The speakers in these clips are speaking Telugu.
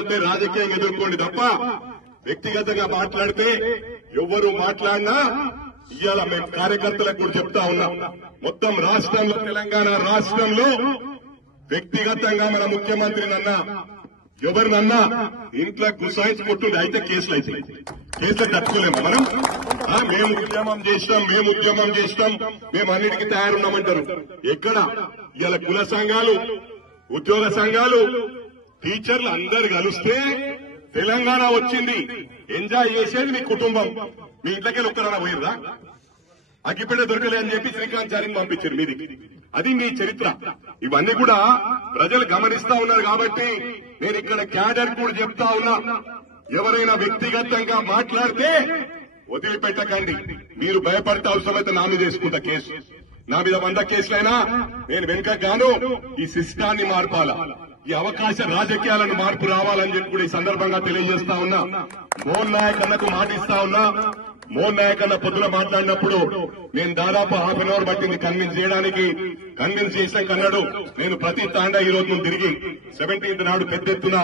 ఉంటే రాజకీయంగా ఎదుర్కోండి తప్ప వ్యక్తిగతంగా మాట్లాడితే ఎవరు మాట్లాడినా ఇవాళ మేము కార్యకర్తలకు కూడా చెప్తా ఉన్నాం. మొత్తం రాష్ట్రంలో, తెలంగాణ రాష్ట్రంలో వ్యక్తిగతంగా మన ముఖ్యమంత్రినన్నా ఎవరినన్నా ఇంట్లో గుసాయించుకుంటుండే అయితే కేసులు తట్టుకోలేము మనం. మేము ఉద్యమం చేస్తాం, మేము అన్నిటికీ తయారున్నామంటారు. ఎక్కడ ఇవాళ కుల సంఘాలు, ఉద్యోగ సంఘాలు, టీచర్లు అందరు కలిస్తే తెలంగాణ వచ్చింది. ఎంజాయ్ చేసేది మీ కుటుంబం. మీ ఇంట్లోకి ఒక్కరైనా పోయిర్రా? అగ్గిపెట్ట దొరకలే అని చెప్పి శ్రీకాంత్ పంపించారు మీది. అది మీ చరిత్ర. ఇవన్నీ కూడా ప్రజలు గమనిస్తా ఉన్నారు. కాబట్టి నేను ఇక్కడ క్యాడర్ కూడా చెప్తా ఉన్నా, ఎవరైనా వ్యక్తిగతంగా మాట్లాడితే వదిలిపెట్టకండి. మీరు భయపడితే అవసరమైతే నా మీద వేసుకుంటా కేసు. నా మీద 100 కేసులైనా నేను వెనుకగాను ఈ సిస్టాన్ని మార్పాలా, ఈ అవకాశ రాజకీయాలను మార్పు రావాలని చెప్పి కూడా ఈ సందర్భంగా తెలియజేస్తా ఉన్నా. మోహన్ నాయక్ అన్నకు మాటిస్తా ఉన్నా. మోహన్ నాయక్ అన్న పొద్దున మాట్లాడినప్పుడు నేను దాదాపు ½ అన్ అవర్ పట్టింది కన్విన్స్ చేయడానికి. కన్విన్స్ చేసాక అన్నాడు, నేను ప్రతి తాండా ఈ రోజు నువ్వు తిరిగి 17th నాడు పెద్ద ఎత్తున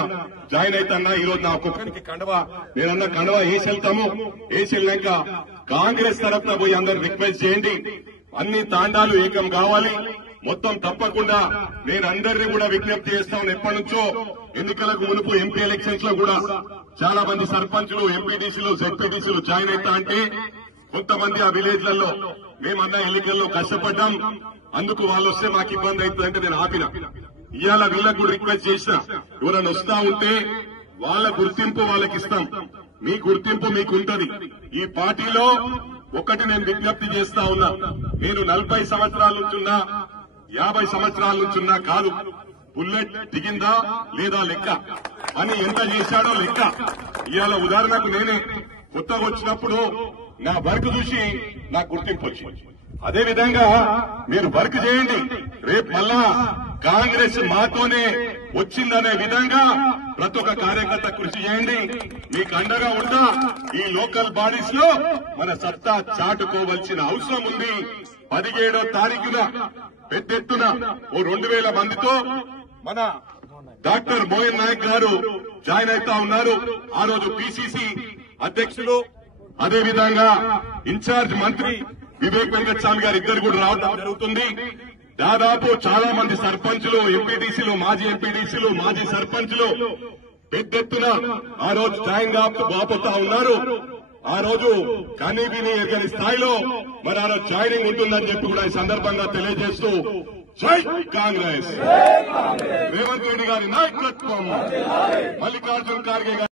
జాయిన్ అయితన్నా. ఈ రోజు నా ఒక్కొక్కరికి కండవా, నేనన్నా కండవా వేసి వెళ్తాము. వేసి వెళ్ళాక కాంగ్రెస్ తరఫున పోయి అందరు రిక్వెస్ట్ చేయండి, అన్ని తాండాలు ఏకం కావాలి. మొత్తం తప్పకుండా నేను అందరినీ కూడా విజ్ఞప్తి చేస్తాను. ఎప్పటి నుంచో ఎన్నికలకు మునుపు ఎంపీ ఎలక్షన్స్ లో కూడా చాలా మంది సర్పంచులు, ఎంపీటీసీలు, జెడ్పీటీసీలు జాయిన్ అవుతా అంటే కొంతమంది ఆ విలేజ్లలో మేమన్నా ఎన్నికల్లో కష్టపడ్డాం, అందుకు వాళ్ళు వస్తే మాకు ఇబ్బంది అవుతుందంటే నేను ఆపిన. ఇవాళ వీళ్ళకు రిక్వెస్ట్ చేసిన, ఎవరైనా వస్తా ఉంటే వాళ్ళ గుర్తింపు వాళ్ళకి ఇస్తాం. మీ గుర్తింపు మీకుంటది. ఈ పార్టీలో ఒకటి నేను విజ్ఞప్తి చేస్తా ఉన్నా, నేను 40 సంవత్సరాల నుంచున్నా, 50 సంవత్సరాల నుంచున్నా కాదు. బుల్లెట్ దిగిందా లేదా లెక్క, అని ఎంత చేశాడో లెక్క. ఇవాళ ఉదాహరణకు నేనే కొత్తగా వచ్చినప్పుడు నా వర్క్ చూసి నాకు గుర్తింపు వచ్చింది. అదేవిధంగా మీరు వర్క్ చేయండి. రేపు మళ్ళా కాంగ్రెస్ మాతోనే వచ్చిందనే విధంగా ప్రతి ఒక్క కార్యకర్త కృషి చేయండి. మీకు అండగా ఉంటా. ఈ లోకల్ బాడీస్ లో మన సత్తా చాటుకోవాల్సిన అవసరం ఉంది. 17వ తారీఖున పెద్ద ఎత్తున ఓ 2000 మందితో మన డాక్టర్ మోహన్ నాయక్ గారు జాయిన్ అవుతా ఉన్నారు. ఆ రోజు పిసిసి అధ్యక్షులు, అదేవిధంగా ఇన్ఛార్జ్ మంత్రి వివేక్ వెంకటస్వామి గారు ఇద్దరు కూడా రావడం జరుగుతుంది. దాదాపు చాలా మంది సర్పంచులు, ఎంపీటీసీలు, మాజీ ఎంపీటీసీలు, మాజీ సర్పంచులు పెద్ద ఎత్తున ఆ రోజు జాయిన్ కాబోతా ఉన్నారు. ఆ రోజు కనీ విని ఎరగని స్థాయిలో మరి ఆ రోజు జాయినింగ్ ఉంటుందని చెప్పి కూడా ఈ సందర్భంగా తెలియజేస్తూ జై కాంగ్రెస్, రేవంత్ రెడ్డి గారి నాయకత్వం, మల్లికార్జున ఖార్గే గారి